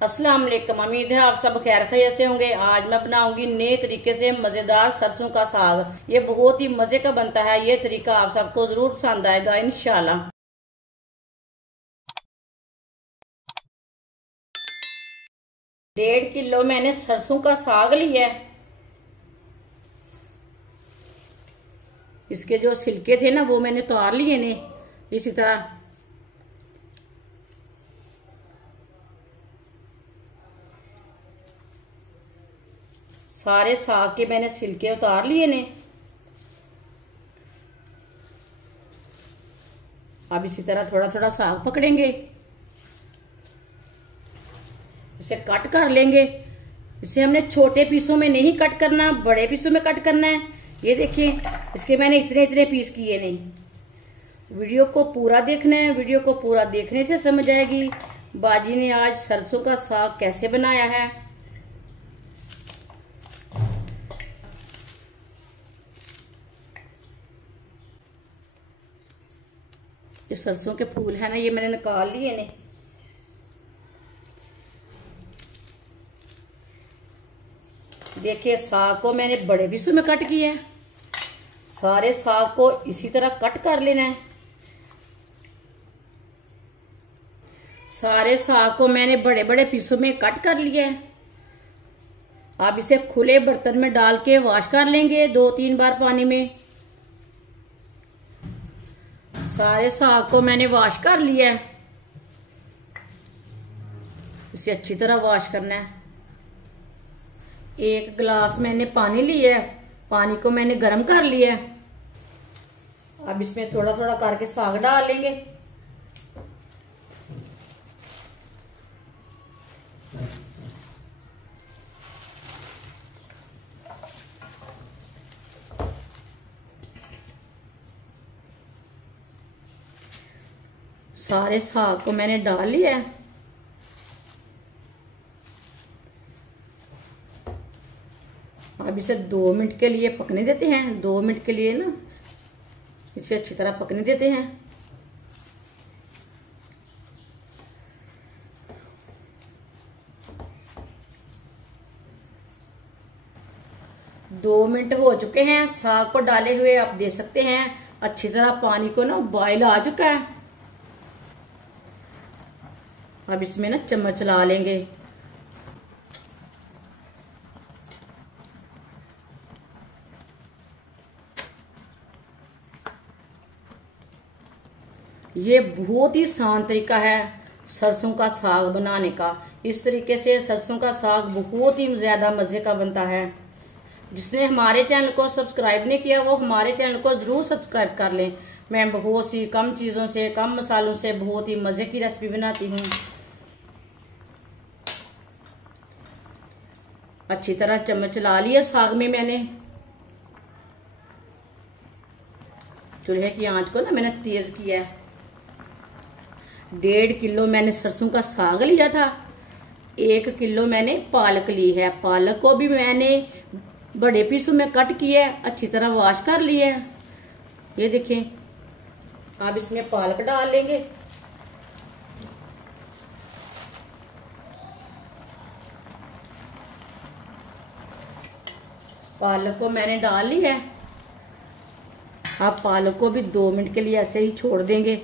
अस्सलाम वालेकुम। उम्मीद है आप सब खैर खैरियत से होंगे। आज मैं बनाऊंगी नए तरीके से मजेदार सरसों का साग। ये बहुत ही मजे का बनता है। ये तरीका आप सबको जरूर पसंद आएगा इंशाल्लाह। 1.5 किलो मैंने सरसों का साग लिया है। इसके जो छिलके थे ना वो मैंने उतार लिए ने। इसी तरह सारे साग के मैंने छिलके उतार लिए ने। अब इसी तरह थोड़ा थोड़ा साग पकड़ेंगे, इसे कट कर लेंगे। इसे हमने छोटे पीसों में नहीं कट करना, बड़े पीसों में कट करना है। ये देखिए, इसके मैंने इतने इतने पीस किए नहीं। वीडियो को पूरा देखना है। वीडियो को पूरा देखने से समझ आएगी बाजी ने आज सरसों का साग कैसे बनाया है। ये सरसों के फूल है ना, ये मैंने निकाल लिए ने। देखिए, साग को मैंने बड़े पीसों में कट किया है। सारे साग को इसी तरह कट कर लेना है। सारे साग को मैंने बड़े बड़े पीसों में कट कर लिया है। अब इसे खुले बर्तन में डाल के वॉश कर लेंगे 2-3 बार पानी में। सारे साग को मैंने वॉश कर लिया है। इसे अच्छी तरह वॉश करना है। 1 गिलास मैंने पानी लिया है। पानी को मैंने गर्म कर लिया है। अब इसमें थोड़ा थोड़ा करके साग डाल लेंगे। सारे साग को मैंने डाल लिया है। अब इसे 2 मिनट के लिए पकने देते हैं। 2 मिनट के लिए ना इसे अच्छी तरह पकने देते हैं। दो मिनट हो चुके हैं। साग को डाले हुए आप दे सकते हैं अच्छी तरह पानी को ना बॉयल आ चुका है। अब इसमें ना चम्मच चला लेंगे। ये बहुत ही आसान तरीका है सरसों का साग बनाने का। इस तरीके से सरसों का साग बहुत ही ज्यादा मजे का बनता है। जिसने हमारे चैनल को सब्सक्राइब नहीं किया वो हमारे चैनल को जरूर सब्सक्राइब कर लें। मैं बहुत सी कम चीजों से, कम मसालों से बहुत ही मजे की रेसिपी बनाती हूँ। अच्छी तरह चम्मच चला लिया साग में मैंने। चूल्हे की आंच को ना मैंने तेज किया है। 1.5 किलो मैंने सरसों का साग लिया था। 1 किलो मैंने पालक ली है। पालक को भी मैंने बड़े पीसों में कट किया है, अच्छी तरह वॉश कर लिया है। ये देखें। अब इसमें पालक डाल लेंगे। पालक को मैंने डाल लिया है। अब पालक को भी 2 मिनट के लिए ऐसे ही छोड़ देंगे।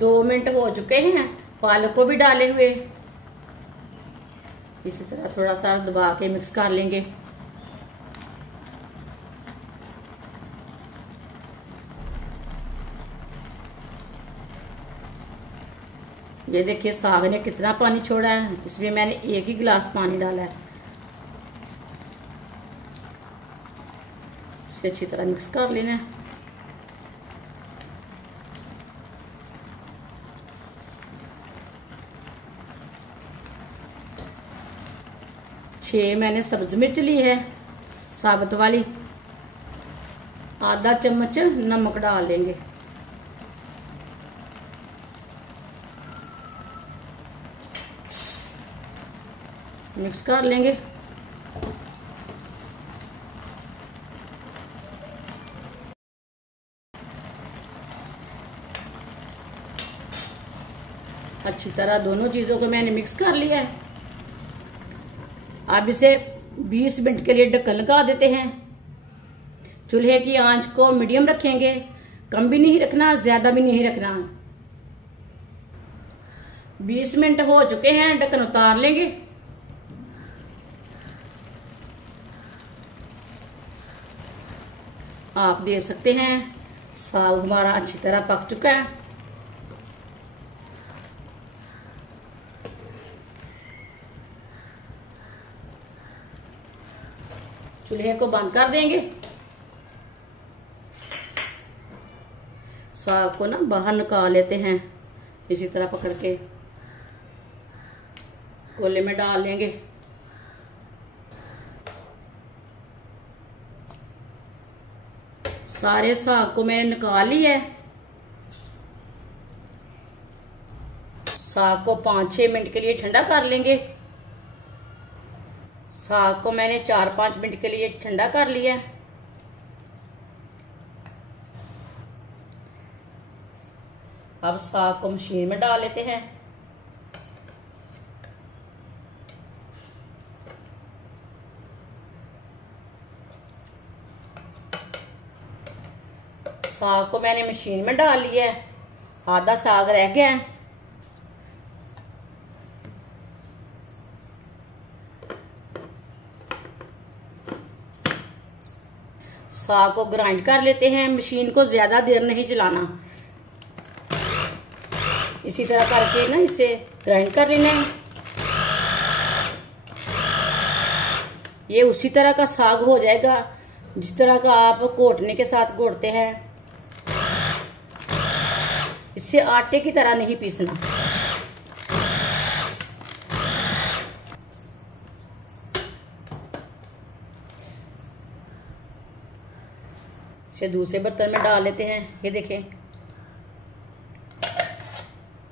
2 मिनट हो चुके हैं पालक को भी डाले हुए। इसी तरह थोड़ा सा दबा के मिक्स कर लेंगे। ये देखिए, साग ने कितना पानी छोड़ा है। इसमें मैंने 1 ही गिलास पानी डाला है। इसे अच्छी तरह मिक्स कर लेना है। छह मैंने सब्ज मिर्च ली है साबुत वाली। आधा चम्मच नमक डाल लेंगे। मिक्स कर लेंगे। अच्छी तरह दोनों चीज़ों को मैंने मिक्स कर लिया है। अब इसे 20 मिनट के लिए ढक्कन लगा देते हैं। चूल्हे की आंच को मीडियम रखेंगे, कम भी नहीं रखना, ज़्यादा भी नहीं रखना। 20 मिनट हो चुके हैं, ढक्कन उतार लेंगे। आप देख सकते हैं साग हमारा अच्छी तरह पक चुका है। चूल्हे को बंद कर देंगे। साग को ना बाहर निकाल लेते हैं, इसी तरह पकड़ के कोले में डाल लेंगे। सारे साग को मैंने निकाल लिया है। साग को 5-6 मिनट के लिए ठंडा कर लेंगे। साग को मैंने 4-5 मिनट के लिए ठंडा कर लिया है। अब साग को मशीन में डाल लेते हैं। साग को मैंने मशीन में डाल लिया है। आधा साग रह गया है। साग को ग्राइंड कर लेते हैं। मशीन को ज्यादा देर नहीं चलाना, इसी तरह करके ना इसे ग्राइंड कर लेना है। ये उसी तरह का साग हो जाएगा जिस तरह का आप घोटने के साथ घोटते हैं। इसे आटे की तरह नहीं पीसना। इसे दूसरे बर्तन में डाल लेते हैं। ये देखें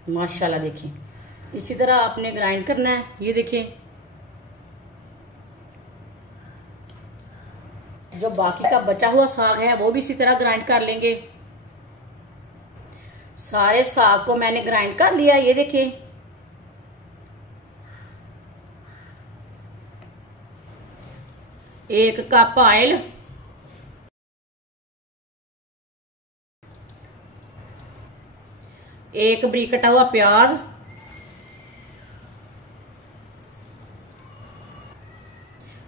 माशाल्लाह, देखें इसी तरह आपने ग्राइंड करना है। ये देखें जो बाकी का बचा हुआ साग है वो भी इसी तरह ग्राइंड कर लेंगे। सारे साग को मैंने ग्राइंड कर लिया। ये देखिए एक कप ऑयल, एक बारीक कटा हुआ प्याज,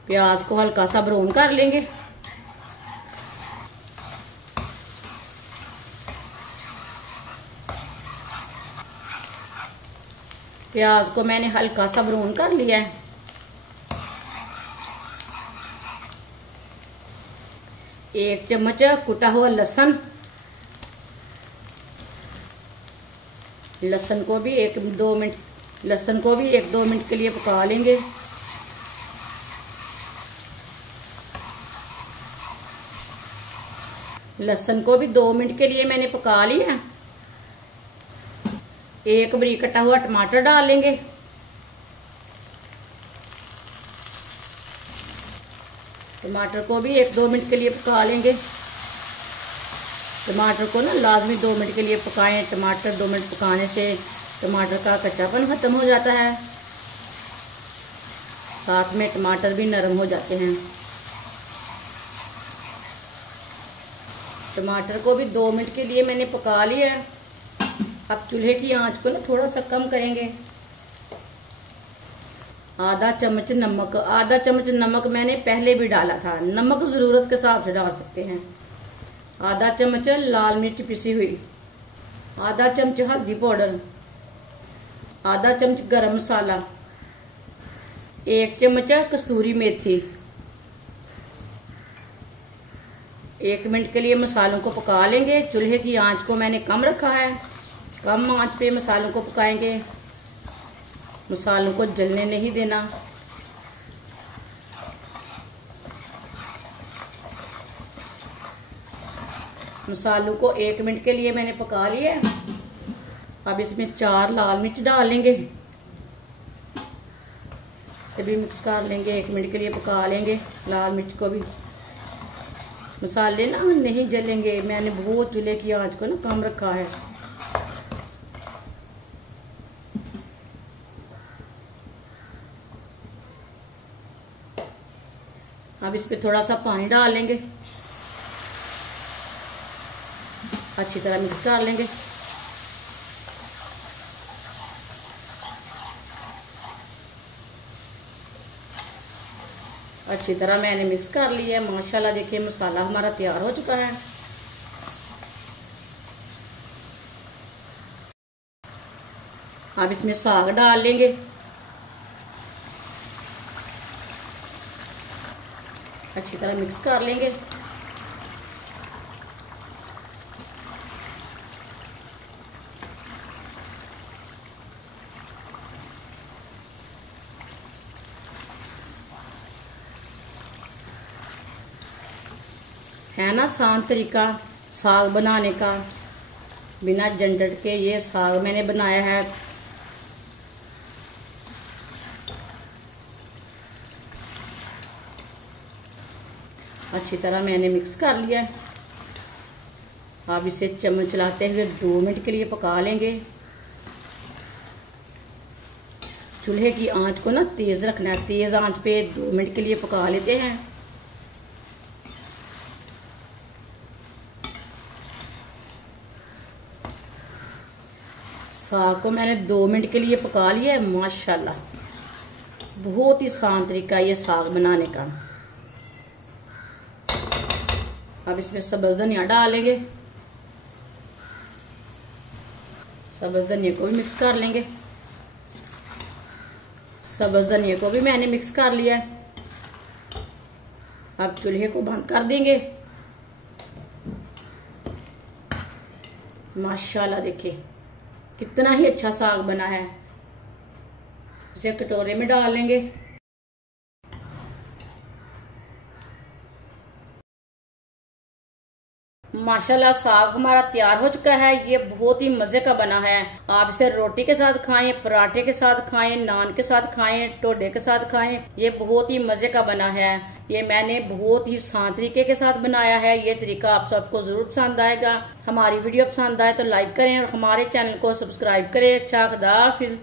प्याज को हल्का सा ब्राउन कर लेंगे। प्याज को मैंने हल्का सा ब्राउन कर लिया है। एक चम्मच कुटा हुआ लहसुन, लहसुन को भी 1-2 मिनट के लिए पका लेंगे। लहसुन को भी 2 मिनट के लिए मैंने पका लिया। एक बारीक कटा हुआ टमाटर डाल लेंगे। टमाटर को भी 1-2 मिनट के लिए पका लेंगे। टमाटर को ना लाजमी 2 मिनट के लिए पकाएं। टमाटर 2 मिनट पकाने से टमाटर का कच्चापन खत्म हो जाता है, साथ में टमाटर भी नरम हो जाते हैं। टमाटर को भी 2 मिनट के लिए मैंने पका लिया है। अब चूल्हे की आंच को ना थोड़ा सा कम करेंगे। आधा चम्मच नमक मैंने पहले भी डाला था। नमक ज़रूरत के हिसाब से डाल सकते हैं। आधा चम्मच लाल मिर्च पिसी हुई, आधा चम्मच हल्दी पाउडर, आधा चम्मच गरम मसाला, 1 चम्मच कस्तूरी मेथी। 1 मिनट के लिए मसालों को पका लेंगे। चूल्हे की आंच को मैंने कम रखा है। कम आंच पे मसालों को पकाएंगे। मसालों को जलने नहीं देना। मसालों को 1 मिनट के लिए मैंने पका लिया। अब इसमें 4 लाल मिर्च डाल लेंगे। इसे भी मिक्स कर लेंगे। 1 मिनट के लिए पका लेंगे लाल मिर्च को भी। मसाले ना नहीं जलेंगे। मैंने बहुत चूल्हे की आंच को ना कम रखा है। अब इस पे थोड़ा सा पानी डाल लेंगे, अच्छी तरह मिक्स कर लेंगे। अच्छी तरह मैंने मिक्स कर लिया है। माशाल्लाह देखिए मसाला हमारा तैयार हो चुका है। अब इसमें साग डाल लेंगे। अच्छी तरह मिक्स कर लेंगे। है ना आसान तरीका साग बनाने का, बिना झंझट के ये साग मैंने बनाया है। अच्छी तरह मैंने मिक्स कर लिया है। अब इसे चम्मच चलाते हुए 2 मिनट के लिए पका लेंगे। चूल्हे की आंच को ना तेज़ रखना है, तेज़ आंच पे 2 मिनट के लिए पका लेते हैं। साग को मैंने 2 मिनट के लिए पका लिया है। माशाल्लाह बहुत ही आसान तरीका है ये साग बनाने का। अब इसमें सब्ज़ धनिया डालेंगे। सब्ज़ धनिया को भी मिक्स कर लेंगे। सब्ज़ धनिया को भी मैंने मिक्स कर लिया है। अब चूल्हे को बंद कर देंगे। माशाल्लाह देखिए कितना ही अच्छा साग बना है। इसे कटोरे में डाल लेंगे। माशाल्लाह साग हमारा तैयार हो चुका है। ये बहुत ही मजे का बना है। आप इसे रोटी के साथ खाएं, पराठे के साथ खाएं, नान के साथ खाएं, टोडे के साथ खाएं। ये बहुत ही मजे का बना है। ये मैंने बहुत ही आसान तरीके के साथ बनाया है। ये तरीका आप सबको जरूर पसंद आएगा। हमारी वीडियो पसंद आए तो लाइक करें और हमारे चैनल को सब्सक्राइब करें। अच्छा खुदा हाफिज।